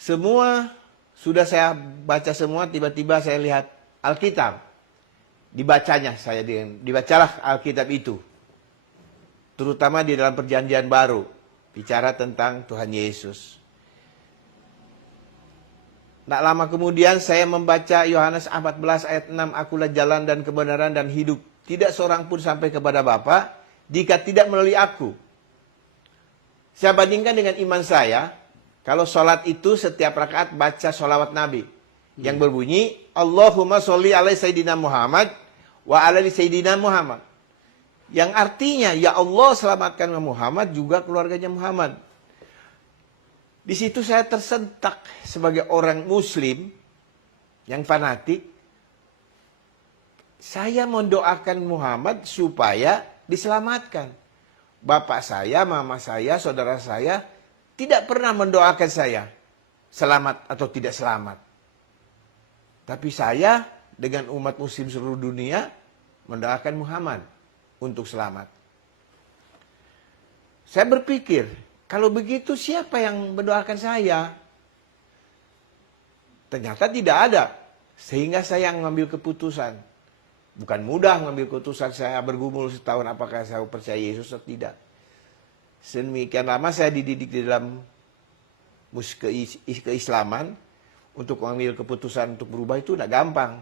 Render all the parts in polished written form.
Semua sudah saya baca semua, tiba-tiba saya lihat Alkitab. Dibacanya saya dibacalah Alkitab itu. Terutama di dalam Perjanjian Baru, bicara tentang Tuhan Yesus. Tak lama kemudian saya membaca Yohanes 14 ayat 6, akulah jalan dan kebenaran dan hidup. Tidak seorang pun sampai kepada Bapa jika tidak melalui aku. Saya bandingkan dengan iman saya, kalau sholat itu setiap rakaat baca sholawat Nabi. Yang berbunyi, Allahumma sholli ala Sayyidina Muhammad wa ala Sayyidina Muhammad. Yang artinya, ya Allah selamatkan Muhammad juga keluarganya Muhammad. Di situ saya tersentak sebagai orang Muslim yang fanatik. Saya mendoakan Muhammad supaya diselamatkan. Bapak saya, mama saya, saudara saya tidak pernah mendoakan saya selamat atau tidak selamat. Tapi saya dengan umat Muslim seluruh dunia mendoakan Muhammad untuk selamat. Saya berpikir, kalau begitu siapa yang mendoakan saya? Ternyata tidak ada. Sehingga saya mengambil keputusan. Bukan mudah mengambil keputusan, saya bergumul setahun apakah saya percaya Yesus atau tidak. Sedemikian lama saya dididik di dalam keislaman. Untuk mengambil keputusan untuk berubah itu tidak gampang.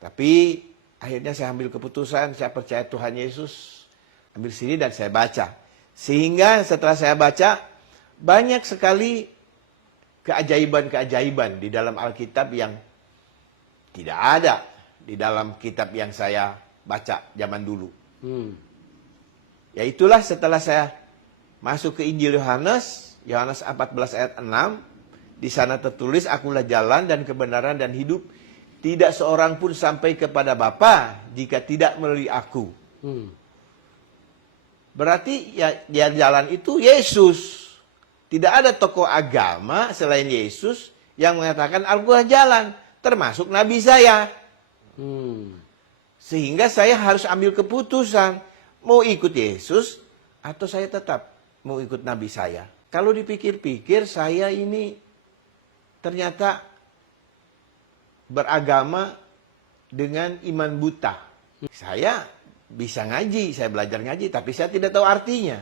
Tapi akhirnya saya ambil keputusan, saya percaya Tuhan Yesus. Ambil sini dan saya baca. Sehingga setelah saya baca, banyak sekali keajaiban-keajaiban di dalam Alkitab yang tidak ada di dalam kitab yang saya baca zaman dulu. Ya itulah setelah saya masuk ke Injil Yohanes 14 ayat 6, di sana tertulis, akulah jalan dan kebenaran dan hidup. Tidak seorang pun sampai kepada Bapa jika tidak melalui aku. Berarti ya jalan itu Yesus. Tidak ada tokoh agama selain Yesus yang mengatakan akulah jalan. Termasuk Nabi saya. Sehingga saya harus ambil keputusan. Mau ikut Yesus atau saya tetap mau ikut Nabi saya. Kalau dipikir-pikir saya ini ternyata beragama dengan iman buta. Saya bisa ngaji, saya belajar ngaji, tapi saya tidak tahu artinya.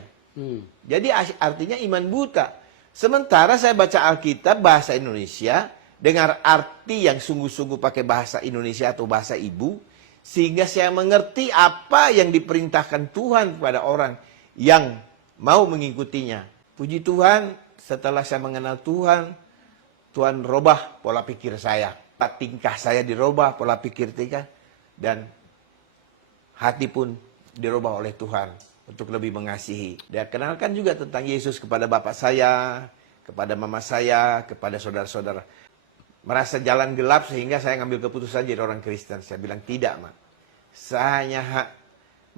Jadi artinya iman buta. Sementara saya baca Alkitab bahasa Indonesia, dengar arti yang sungguh-sungguh pakai bahasa Indonesia atau bahasa ibu, sehingga saya mengerti apa yang diperintahkan Tuhan kepada orang yang mau mengikutinya. Puji Tuhan, setelah saya mengenal Tuhan, Tuhan robah pola pikir saya. Tingkah saya dirubah, pola pikir tingkah, dan hati pun dirubah oleh Tuhan untuk lebih mengasihi. Dia kenalkan juga tentang Yesus kepada bapak saya, kepada mama saya, kepada saudara-saudara. Merasa jalan gelap sehingga saya ngambil keputusan jadi orang Kristen. Saya bilang tidak, Mak. Saya hanya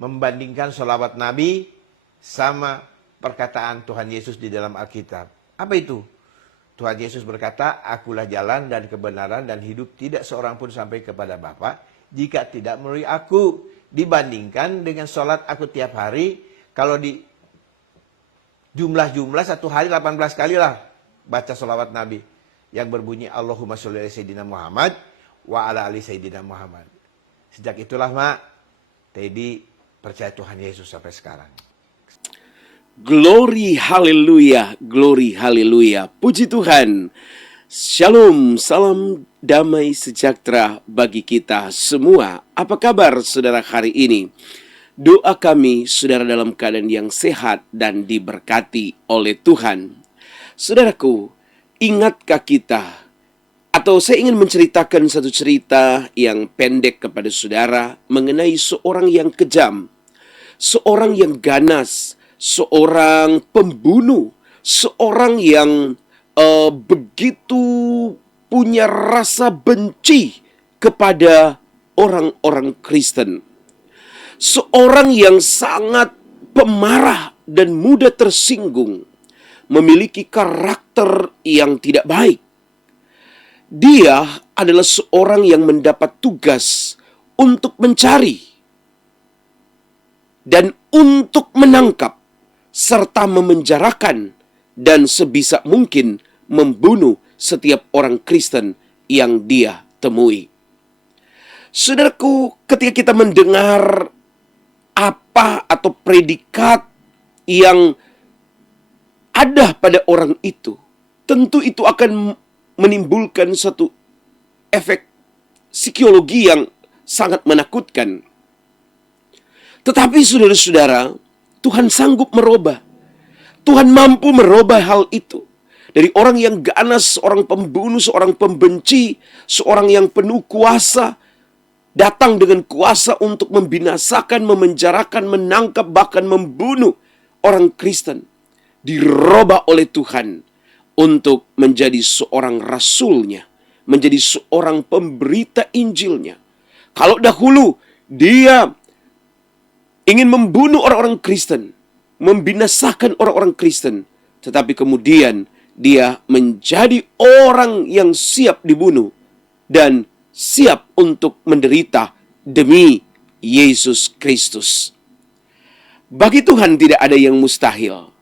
membandingkan sholawat Nabi sama perkataan Tuhan Yesus di dalam Alkitab. Apa itu? Tuhan Yesus berkata, akulah jalan dan kebenaran dan hidup, tidak seorang pun sampai kepada Bapa jika tidak melalui aku. Dibandingkan dengan sholat aku tiap hari, kalau di jumlah satu hari 18 kali lah baca sholawat Nabi yang berbunyi Allahumma sholli ala Sayyidina Muhammad wa ala ali Sayyidina Muhammad. Sejak itulah, Mak, Teddy percaya Tuhan Yesus sampai sekarang. Glory haleluya, puji Tuhan. Shalom, salam damai sejahtera bagi kita semua. Apa kabar saudara hari ini? Doa kami saudara dalam keadaan yang sehat dan diberkati oleh Tuhan. Saudaraku, ingatkah kita, atau saya ingin menceritakan satu cerita yang pendek kepada saudara mengenai seorang yang kejam, seorang yang ganas, seorang pembunuh, seorang yang begitu punya rasa benci kepada orang-orang Kristen. Seorang yang sangat pemarah dan mudah tersinggung, memiliki karakter yang tidak baik. Dia adalah seorang yang mendapat tugas untuk mencari dan untuk menangkap serta memenjarakan dan sebisa mungkin membunuh setiap orang Kristen yang dia temui. Saudaraku, ketika kita mendengar apa atau predikat yang ada pada orang itu, tentu itu akan menimbulkan satu efek psikologi yang sangat menakutkan. Tetapi saudara-saudara, Tuhan sanggup merubah. Tuhan mampu merubah hal itu. Dari orang yang ganas, seorang pembunuh, seorang pembenci, seorang yang penuh kuasa, datang dengan kuasa untuk membinasakan, memenjarakan, menangkap, bahkan membunuh orang Kristen. Dirubah oleh Tuhan untuk menjadi seorang rasulnya, menjadi seorang pemberita Injilnya. Kalau dahulu dia ingin membunuh orang-orang Kristen, membinasakan orang-orang Kristen, tetapi kemudian dia menjadi orang yang siap dibunuh dan siap untuk menderita demi Yesus Kristus. Bagi Tuhan tidak ada yang mustahil.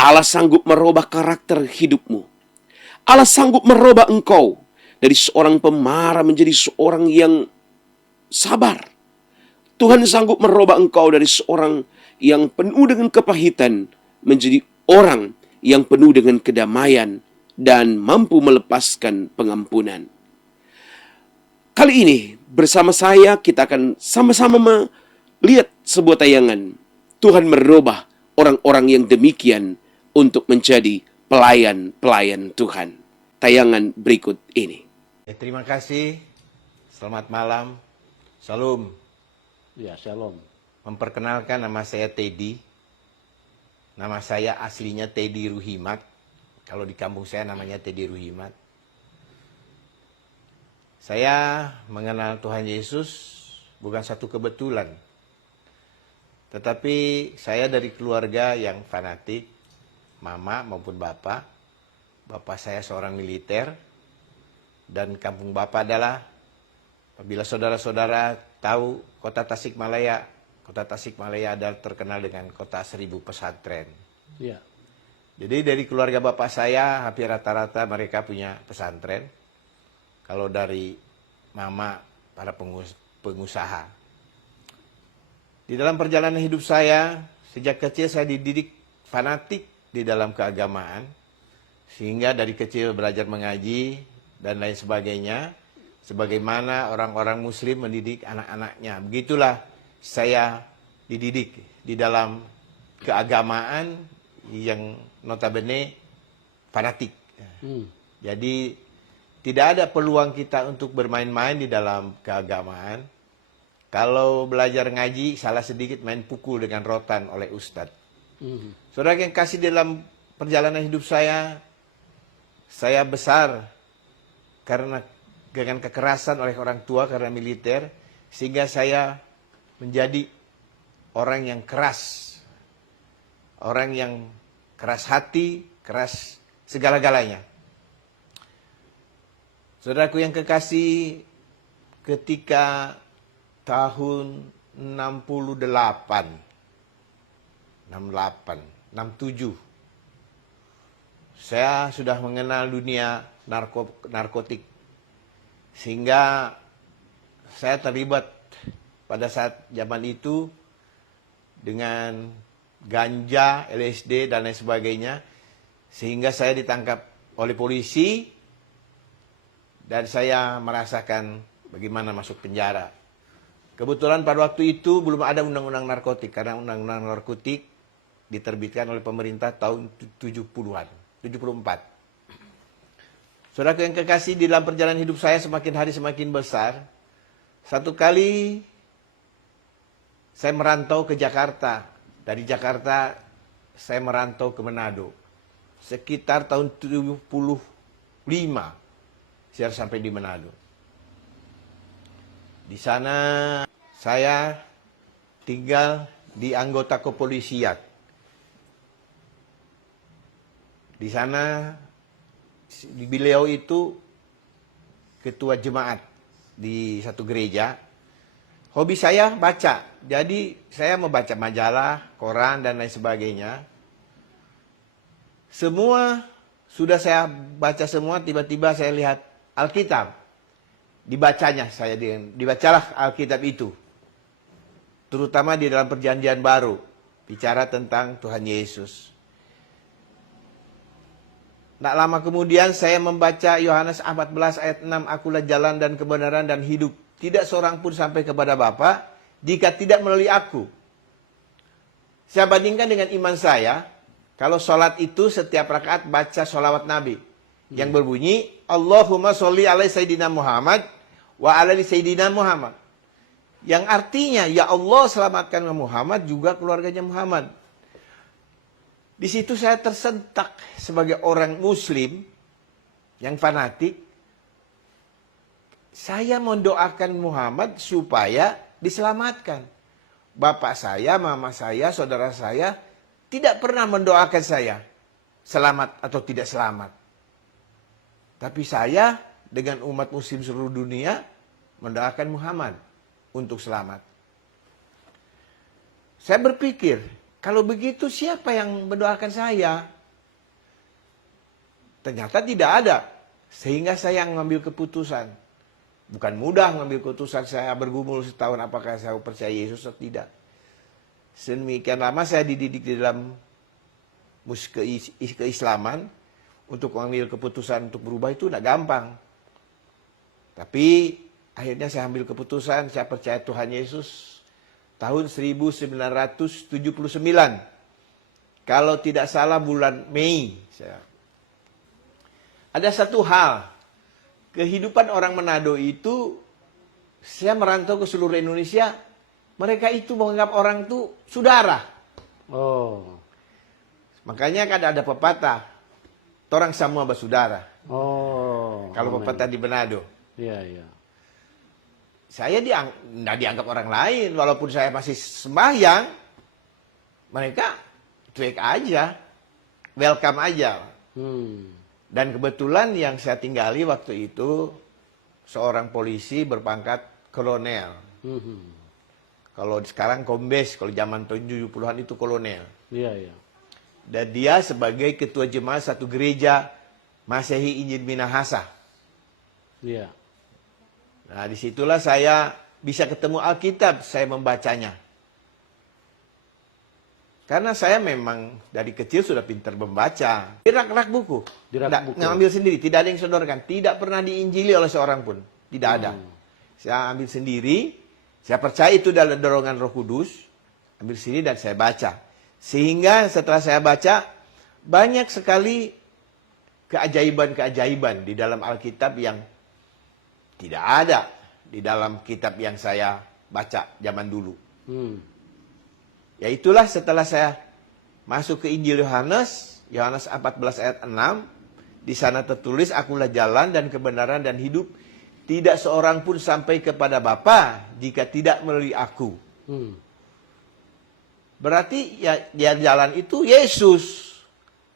Allah sanggup merubah karakter hidupmu. Allah sanggup merubah engkau dari seorang pemarah menjadi seorang yang sabar. Tuhan sanggup merubah engkau dari seorang yang penuh dengan kepahitan menjadi orang yang penuh dengan kedamaian dan mampu melepaskan pengampunan. Kali ini bersama saya kita akan sama-sama melihat sebuah tayangan. Tuhan merubah orang-orang yang demikian untuk menjadi pelayan-pelayan Tuhan. Tayangan berikut ini. Terima kasih. Selamat malam. Shalom. Ya, shalom. Memperkenalkan, nama saya Teddy. Nama saya aslinya Teddy Ruhimat. Kalau di kampung saya namanya Teddy Ruhimat. Saya mengenal Tuhan Yesus bukan satu kebetulan. Tetapi saya dari keluarga yang fanatik, mama maupun bapak. Bapak saya seorang militer. Dan kampung bapak adalah, apabila saudara-saudara tahu kota Tasikmalaya, kota Tasikmalaya adalah terkenal dengan kota 1000 pesantren. Ya. Jadi dari keluarga bapak saya hampir rata-rata mereka punya pesantren. Kalau dari mama para pengusaha. Di dalam perjalanan hidup saya, sejak kecil saya dididik fanatik di dalam keagamaan. Sehingga dari kecil belajar mengaji dan lain sebagainya. Sebagaimana orang-orang muslim mendidik anak-anaknya. Begitulah saya dididik di dalam keagamaan yang notabene fanatik. Jadi tidak ada peluang kita untuk bermain-main di dalam keagamaan. Kalau belajar ngaji, salah sedikit main pukul dengan rotan oleh ustadz. Saudara yang kasih dalam perjalanan hidup saya besar karena dengan kekerasan oleh orang tua karena militer, sehingga saya menjadi orang yang keras. Orang yang keras hati, keras segala-galanya. Saudaraku yang kekasih, ketika tahun 67, saya sudah mengenal dunia narkotik. Sehingga saya terlibat pada saat zaman itu dengan ganja, LSD, dan lain sebagainya. Sehingga saya ditangkap oleh polisi dan saya merasakan bagaimana masuk penjara. Kebetulan pada waktu itu belum ada undang-undang narkotik, karena undang-undang narkotik diterbitkan oleh pemerintah tahun 70-an, 74. Saudara yang kekasih, di dalam perjalanan hidup saya semakin hari semakin besar. Satu kali saya merantau ke Jakarta. Dari Jakarta saya merantau ke Manado. Sekitar tahun 75 saya sampai di Manado. Di sana saya tinggal di anggota kepolisian. Di sana beliau itu ketua jemaat di satu gereja. Hobi saya baca. Jadi saya membaca majalah, koran, dan lain sebagainya. Semua Sudah saya baca semua, tiba-tiba saya lihat Alkitab. Dibacanya, dibacalah Alkitab itu. Terutama di dalam perjanjian baru. Bicara tentang Tuhan Yesus. Tak lama kemudian saya membaca Yohanes 14 ayat 6. Akulah jalan dan kebenaran dan hidup. Tidak seorang pun sampai kepada Bapa jika tidak melalui aku. Saya bandingkan dengan iman saya. Kalau sholat itu setiap rakaat baca sholawat Nabi. Yang berbunyi, Allahumma sholli ala Sayyidina Muhammad wa ala Sayyidina Muhammad. Yang artinya, ya Allah selamatkan Muhammad juga keluarganya Muhammad. Di situ saya tersentak sebagai orang Muslim yang fanatik. Saya mendoakan Muhammad supaya diselamatkan. Bapak saya, mama saya, saudara saya tidak pernah mendoakan saya selamat atau tidak selamat. Tapi saya dengan umat Muslim seluruh dunia mendoakan Muhammad untuk selamat. Saya berpikir, kalau begitu siapa yang mendoakan saya? Ternyata tidak ada. Sehingga saya mengambil keputusan. Bukan mudah mengambil keputusan, saya bergumul setahun apakah saya percaya Yesus atau tidak. Sedemikian lama saya dididik di dalam keislaman. Untuk mengambil keputusan untuk berubah itu tidak gampang. Tapi akhirnya saya ambil keputusan, saya percaya Tuhan Yesus tahun 1979. Kalau tidak salah bulan Mei. Ada satu hal, kehidupan orang Manado itu, saya merantau ke seluruh Indonesia, mereka itu menganggap orang itu saudara. Oh. Makanya kan ada pepatah, orang semua bersaudara. Oh. Kalau amen. pepatah di Manado. Iya, iya. Saya tidak dianggap orang lain, walaupun saya masih sembahyang, mereka cuek aja, welcome aja. Dan kebetulan yang saya tinggali waktu itu, seorang polisi berpangkat kolonel. Kalau sekarang kombes, kalau zaman 70-an itu kolonel. Iya, iya. Dan dia sebagai ketua jemaat satu gereja Masehi Injil Minahasa. Iya. Nah, disitulah saya bisa ketemu Alkitab, saya membacanya. Karena saya memang dari kecil sudah pintar membaca. Di rak-rak buku. Di rak buku. Ngambil sendiri, tidak ada yang sodorkan. Tidak pernah diinjili oleh seorang pun. Tidak ada. Saya ambil sendiri, saya percaya itu dalam dorongan Roh Kudus. Ambil sendiri dan saya baca. Sehingga setelah saya baca, banyak sekali keajaiban-keajaiban di dalam Alkitab yang tidak ada di dalam kitab yang saya baca zaman dulu. Ya itulah setelah saya masuk ke Injil Yohanes 14 ayat 6, di sana tertulis, akulah jalan dan kebenaran dan hidup, tidak seorang pun sampai kepada Bapa jika tidak melalui aku. Berarti ya jalan itu Yesus.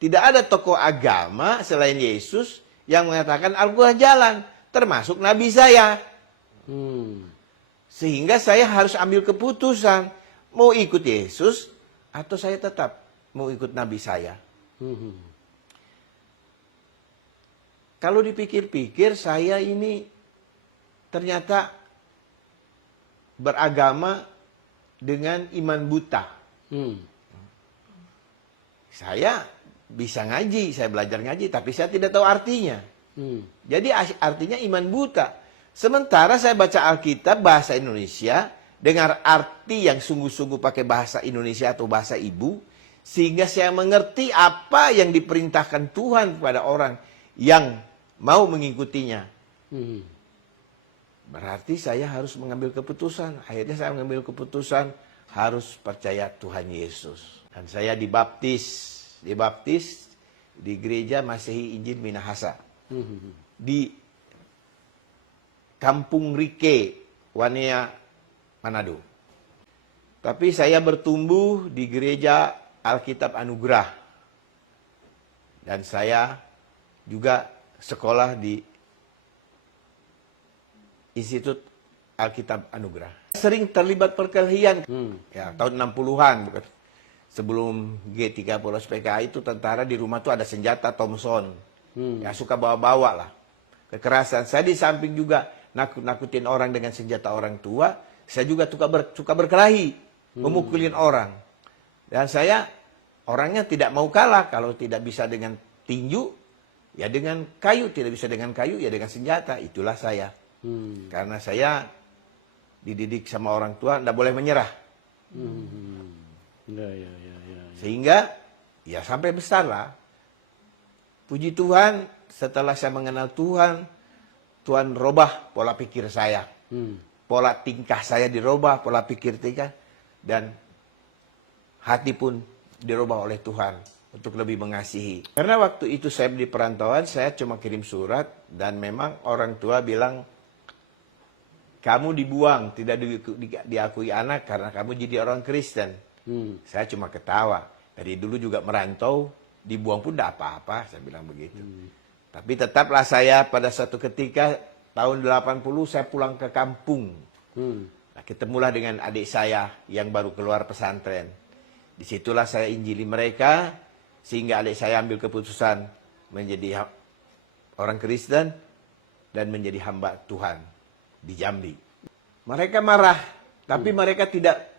Tidak ada tokoh agama selain Yesus yang mengatakan akulah jalan. Termasuk Nabi saya. Sehingga saya harus ambil keputusan. Mau ikut Yesus atau saya tetap mau ikut Nabi saya. Kalau dipikir-pikir saya ini ternyata beragama dengan iman buta. Saya bisa ngaji, saya belajar ngaji, tapi saya tidak tahu artinya. Jadi artinya iman buta. Sementara saya baca Alkitab bahasa Indonesia, dengar arti yang sungguh-sungguh pakai bahasa Indonesia atau bahasa ibu, sehingga saya mengerti apa yang diperintahkan Tuhan kepada orang yang mau mengikutinya. Berarti saya harus mengambil keputusan. Akhirnya saya mengambil keputusan harus percaya Tuhan Yesus. Dan saya dibaptis di gereja Masehi Injil Minahasa. Di Kampung Rike, Wania, Manado. Tapi saya bertumbuh di gereja Alkitab Anugerah. Dan saya juga sekolah di Institut Alkitab Anugerah. Sering terlibat perkelahian. Ya, tahun 60-an. sebelum G30 PKI itu tentara di rumah tuh ada senjata Thompson. Ya suka bawa-bawa lah. Kekerasan. Saya di samping juga nakut-nakutin orang dengan senjata orang tua, saya juga suka berkelahi, memukulin orang. Dan saya orangnya tidak mau kalah. Kalau tidak bisa dengan tinju, ya dengan kayu. Tidak bisa dengan kayu, ya dengan senjata. Itulah saya. Karena saya dididik sama orang tua, tidak boleh menyerah. Ya. Sehingga, ya sampai besar lah. Puji Tuhan, setelah saya mengenal Tuhan, Tuhan robah pola pikir saya. Pola tingkah saya dirubah, pola pikir tingkah. Dan hati pun dirubah oleh Tuhan untuk lebih mengasihi. Karena waktu itu saya di perantauan, saya cuma kirim surat. Dan memang orang tua bilang, kamu dibuang, tidak diakui anak karena kamu jadi orang Kristen. Saya cuma ketawa. Dari dulu juga merantau, dibuang pun tidak apa-apa, saya bilang begitu. Tapi tetaplah saya pada suatu ketika, tahun 80 saya pulang ke kampung. Nah, ketemulah dengan adik saya yang baru keluar pesantren. Disitulah saya injili mereka, sehingga adik saya ambil keputusan menjadi orang Kristen dan menjadi hamba Tuhan di Jambi. Mereka marah, tapi mereka tidak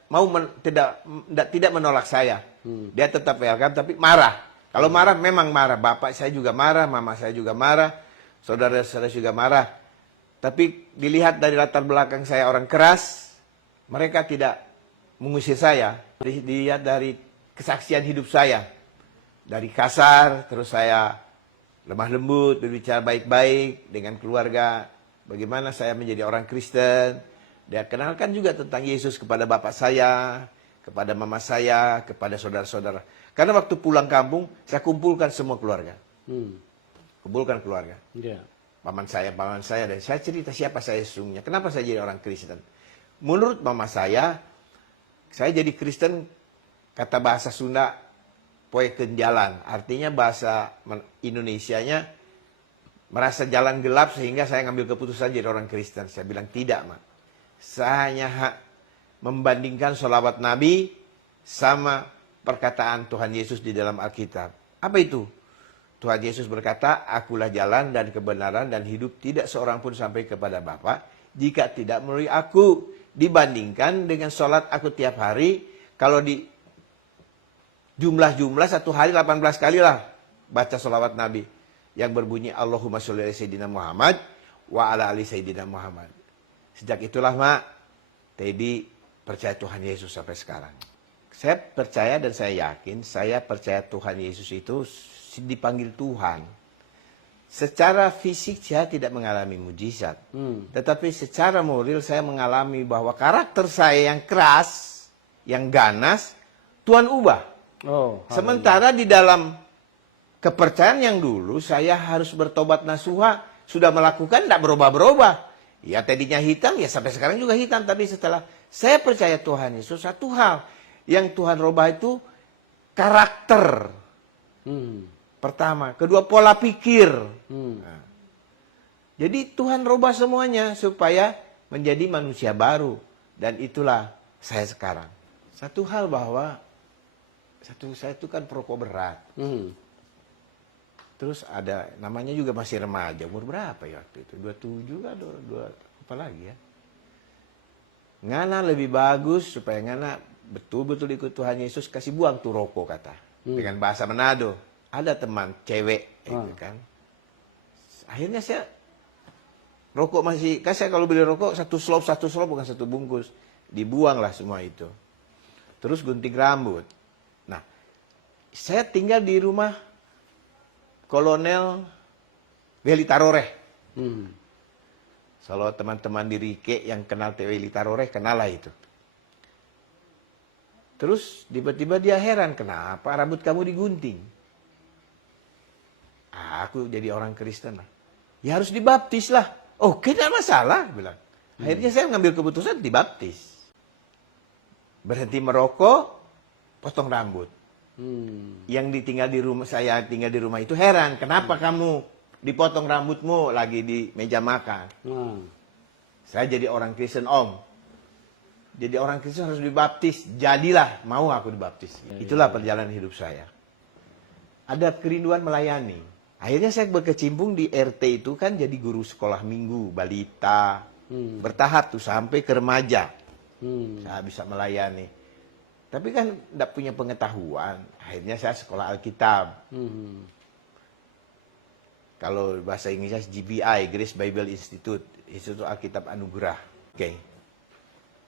menolak saya. Dia tetap welcome, tapi marah. Kalau marah memang marah. Bapak saya juga marah, mama saya juga marah, saudara-saudara juga marah. Tapi dilihat dari latar belakang saya orang keras, mereka tidak mengusir saya. Dilihat dari kesaksian hidup saya, dari kasar, terus saya lemah lembut, berbicara baik-baik dengan keluarga. Bagaimana saya menjadi orang Kristen. Dia kenalkan juga tentang Yesus kepada bapak saya, kepada mama saya, kepada saudara-saudara. Karena waktu pulang kampung, saya kumpulkan semua keluarga. Kumpulkan keluarga. Paman saya, dan saya cerita siapa saya sesungguhnya. Kenapa saya jadi orang Kristen. Menurut mama saya jadi Kristen, kata bahasa Sunda, poeken jalan. Artinya bahasa Indonesianya, merasa jalan gelap sehingga saya ngambil keputusan jadi orang Kristen. Saya bilang tidak, Mak. Saya hanya membandingkan sholawat Nabi sama perkataan Tuhan Yesus di dalam Alkitab. Apa itu? Tuhan Yesus berkata, akulah jalan dan kebenaran dan hidup, tidak seorang pun sampai kepada Bapa jika tidak melalui aku. Dibandingkan dengan sholat aku tiap hari, kalau di jumlah satu hari 18 kali lah baca sholawat Nabi yang berbunyi Allahumma sholli ala Sayyidina Muhammad wa ala ali Sayyidina Muhammad. Sejak itulah, Mak, Teddy percaya Tuhan Yesus sampai sekarang. Saya percaya dan saya yakin, saya percaya Tuhan Yesus itu dipanggil Tuhan. Secara fisik saya tidak mengalami mujizat. Tetapi secara moral saya mengalami bahwa karakter saya yang keras, yang ganas, Tuhan ubah. Sementara di dalam kepercayaan yang dulu, saya harus bertobat nasuha, sudah melakukan, tidak berubah-berubah. Ya tadinya hitam, ya sampai sekarang juga hitam. Tapi setelah saya percaya Tuhan Yesus, satu hal yang Tuhan rubah itu karakter. Pertama. Kedua, pola pikir. Nah. Jadi Tuhan rubah semuanya supaya menjadi manusia baru. Dan itulah saya sekarang. Satu hal bahwa saya itu kan perokok berat. Terus ada, namanya juga masih remaja. Umur berapa ya waktu itu? 27 kan? Apa lagi ya? Ngana lebih bagus supaya Ngana betul-betul ikut Tuhan Yesus, kasih buang tuh rokok kata. Dengan bahasa Manado. Ada teman cewek gitu kan. Akhirnya saya rokok masih, kan saya kalau beli rokok satu slop bukan satu bungkus. Dibuanglah semua itu. Terus gunting rambut. Nah, saya tinggal di rumah Kolonel Weli Taroreh. Kalau teman-teman di Rike yang kenal Weli Taroreh, kenal lah itu. Terus tiba-tiba dia heran, kenapa rambut kamu digunting? Aku jadi orang Kristen lah. Ya harus dibaptis lah. Oke, tidak masalah, bilang. Akhirnya saya mengambil keputusan dibaptis. Berhenti merokok, potong rambut. Yang ditinggal di rumah, saya tinggal di rumah itu heran, kenapa kamu dipotong rambutmu lagi di meja makan? Saya jadi orang Kristen, Om. Jadi orang Kristen harus dibaptis. Jadilah, mau aku dibaptis. Itulah perjalanan hidup saya. Ada kerinduan melayani. Akhirnya saya berkecimpung di RT itu kan jadi guru sekolah minggu, balita. Bertahap tuh sampai ke remaja. Saya bisa melayani. Tapi kan tidak punya pengetahuan. Akhirnya saya sekolah Alkitab. Kalau bahasa Inggrisnya GBI, Grace Bible Institute. Institut Alkitab Anugerah. Oke.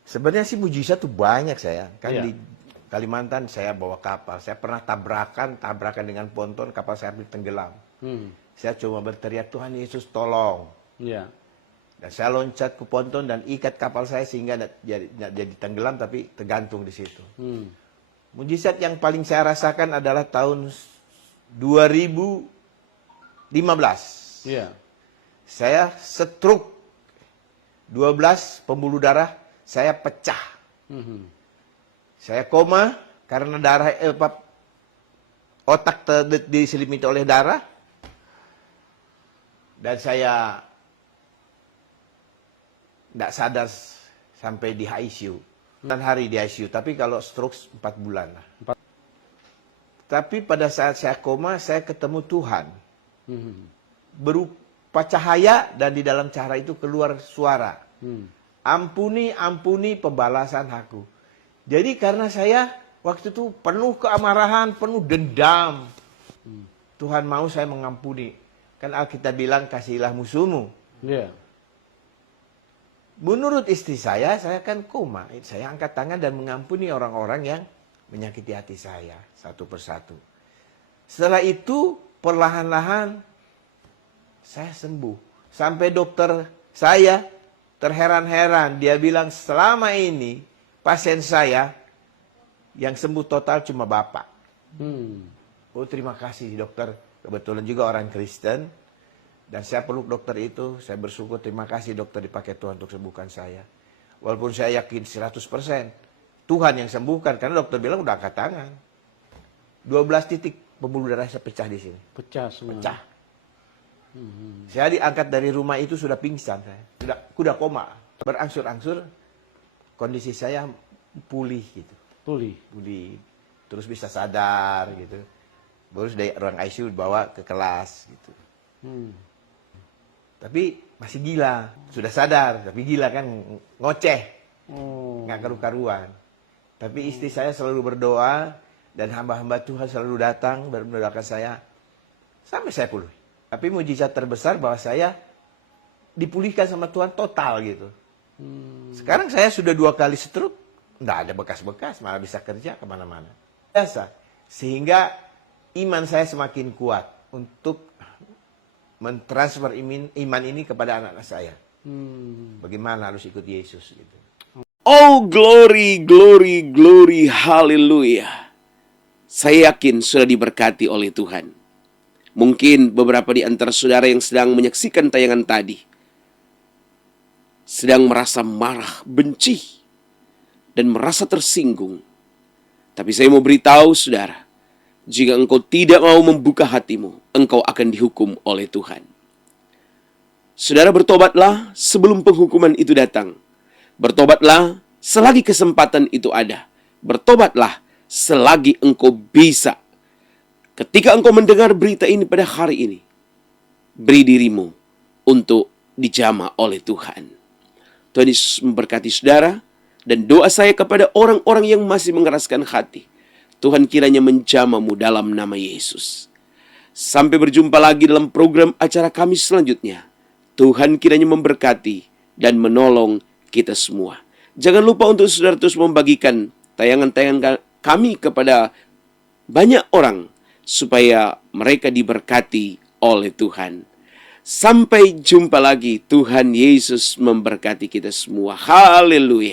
Sebenarnya sih mujizat tuh banyak saya. Kan di Kalimantan saya bawa kapal. Saya pernah tabrakan dengan ponton, kapal saya hampir tenggelam. Saya cuma berteriak, Tuhan Yesus tolong. Iya. Dan saya loncat ke ponton dan ikat kapal saya sehingga tidak jadi tenggelam tapi tergantung di situ. Mujizat yang paling saya rasakan adalah tahun 2015. Iya. Saya stroke 12 pembuluh darah saya pecah. Saya koma karena darah otak diselimuti oleh darah. Dan saya tidak sadar sampai di ICU. 9 hari di ICU, tapi kalau stroke 4 bulan lah. Tapi pada saat saya koma, saya ketemu Tuhan. Berupa cahaya dan di dalam cahaya itu keluar suara. Ampuni, ampuni pembalasan aku. Jadi karena saya waktu itu penuh keamarahan, penuh dendam. Tuhan mau saya mengampuni. Kan Alkitab bilang kasihilah musuhmu. Iya. Menurut istri saya kan koma. Saya angkat tangan dan mengampuni orang-orang yang menyakiti hati saya satu persatu. Setelah itu perlahan-lahan saya sembuh. Sampai dokter saya terheran-heran. Dia bilang selama ini pasien saya yang sembuh total cuma Bapak. Oh terima kasih dokter. Kebetulan juga orang Kristen. Dan saya peluk dokter itu. Saya bersyukur terima kasih dokter dipakai Tuhan untuk sembuhkan saya. Walaupun saya yakin 100%. Tuhan yang sembuhkan. Karena dokter bilang udah angkat tangan. 12 titik pembuluh darah saya pecah di sini. Pecah semua. Pecah. Saya diangkat dari rumah itu sudah pingsan saya. Sudah koma. Berangsur-angsur kondisi saya pulih gitu. Pulih. Terus bisa sadar gitu. Baru dari ruang ICU dibawa ke kelas gitu. Tapi masih gila. Sudah sadar, tapi gila kan ngoceh. Nggak karu-karuan. Tapi istri saya selalu berdoa dan hamba-hamba Tuhan selalu datang mendoakan saya sampai saya pulih. Tapi mujizat terbesar bahwa saya dipulihkan sama Tuhan total gitu. Sekarang saya sudah 2 kali stroke, nggak ada bekas-bekas, malah bisa kerja kemana-mana. Biasa. Sehingga iman saya semakin kuat untuk mentransfer iman ini kepada anak-anak saya. Bagaimana harus ikut Yesus gitu. Oh, glory, glory, glory, haleluya. Saya yakin sudah diberkati oleh Tuhan. Mungkin beberapa di antara saudara yang sedang menyaksikan tayangan tadi sedang merasa marah, benci, dan merasa tersinggung. Tapi saya mau beritahu saudara, jika engkau tidak mau membuka hatimu, engkau akan dihukum oleh Tuhan. Saudara, bertobatlah sebelum penghukuman itu datang. Bertobatlah selagi kesempatan itu ada. Bertobatlah selagi engkau bisa. Ketika engkau mendengar berita ini pada hari ini, beri dirimu untuk dijamah oleh Tuhan. Tuhan Yesus memberkati saudara, dan doa saya kepada orang-orang yang masih mengeraskan hati, Tuhan kiranya menjamahmu dalam nama Yesus. Sampai berjumpa lagi dalam program acara kami selanjutnya. Tuhan kiranya memberkati dan menolong kita semua. Jangan lupa untuk saudara terus membagikan tayangan-tayangan kami kepada banyak orang, supaya mereka diberkati oleh Tuhan. Sampai jumpa lagi. Tuhan Yesus memberkati kita semua. Haleluya.